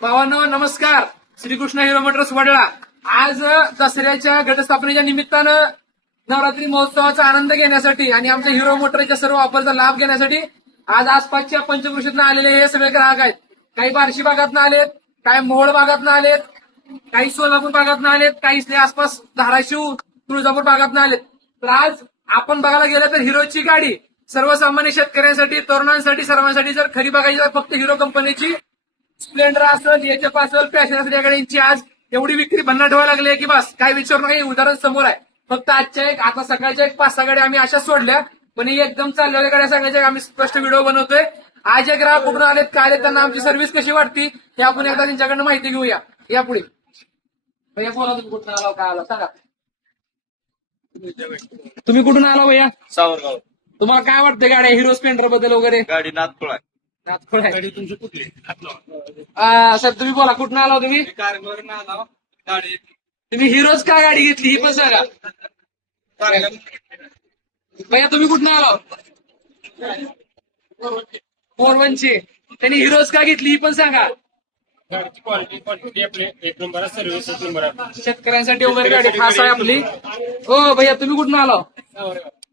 भावांनो नमस्कार. Shrikrishna hero motors Vadala. आज दसऱ्याच्या घटस्थापनेच्या निमित्तानं नवरात्री महोत्सवाचा आनंद घेण्यासाठी आणि आमच्या हिरो मोटरच्या सर्व ऑफरचा लाभ घेण्यासाठी आज आसपासच्या पंचकृषीतनं आलेले हे सगळे ग्राहक आहेत. काही बार्शी भागातनं आलेत काही मोहोळ भागातनं आलेत काही सोलापूर भागातनं आलेत काही आसपास धाराशिव तुळजापूर भागातनं आलेत. तर आज आपण बघायला गेलं तर हिरोची गाडी सर्वसामान्य शेतकऱ्यांसाठी तरुणांसाठी सर्वांसाठी जर खरी बघायची तर फक्त हिरो कंपनीची स्प्लेंडर असेल एचएफ असेल पॅशन असेल या गाड्यांची आज एवढी विक्री भन्नाट व्हायला लागली की बस काय विचारू नका उदाहरण समोर आहे. फक्त आजच्या एक आता सकाळच्या एक पाच सहा गाड्या आम्ही अशा सोडल्या पण ही एकदम चाललेल्या गाड्या सांगायच्या आम्ही स्पष्ट व्हिडिओ बनवतोय. आज जे ग्राहक कुठून आलेत काय आलेत त्यांना आमची सर्व्हिस कशी वाटती हे आपण एकदा त्यांच्याकडनं माहिती घेऊया. या पुढे. भैया बोला तुम्ही कुठून आला काय आला सांगा. तुम्ही कुठून आला भैया? सावरगाव. तुम्हाला काय वाटतं गाड्या हिरो स्प्लेंडरबद्दल वगैरे? गाडी नागपूर आहे. गाडी तुमची कुठली? आ, सर तुम्ही बोला कुठून आला हो तुम्ही? कारवरून आला. गाडी तुम्ही हिरोज का गाडी घेतली? ही पण सांगा. भैया तुम्ही कुठून आला मोरवनची त्यांनी हिरोज का घेतली ही पण सांगा. गाडीची क्वालिटी क्वालिटी आपली. एक नंबर आहे सर्व्हिस एक नंबर आहे शेतकऱ्यांसाठी वगैरे गाडी खास आहे आपली. हो भैया तुम्ही कुठून आला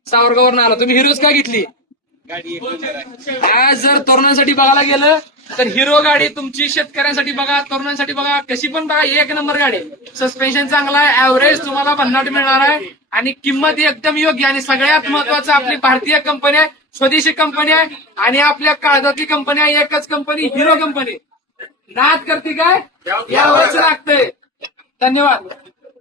सावरगावरून आला. तुम्ही हिरोज का घेतली? आज जर तरुणांसाठी बघायला गेलं तर हिरो गाडी तुमची शेतकऱ्यांसाठी बघा तरुणांसाठी बघा. कशी पण बघा एक नंबर गाडी. सस्पेन्शन चांगला आहे ऍव्हरेज तुम्हाला भन्नाट मिळणार आहे. आणि किंमत एकदम योग्य आणि सगळ्यात महत्वाचं आपली भारतीय कंपनी आहे स्वदेशी कंपनी आहे आणि आपल्या काळजातली कंपनी आहे एकच कंपनी हिरो कंपनी नाद करते काय? यावरच लागतंय. धन्यवाद.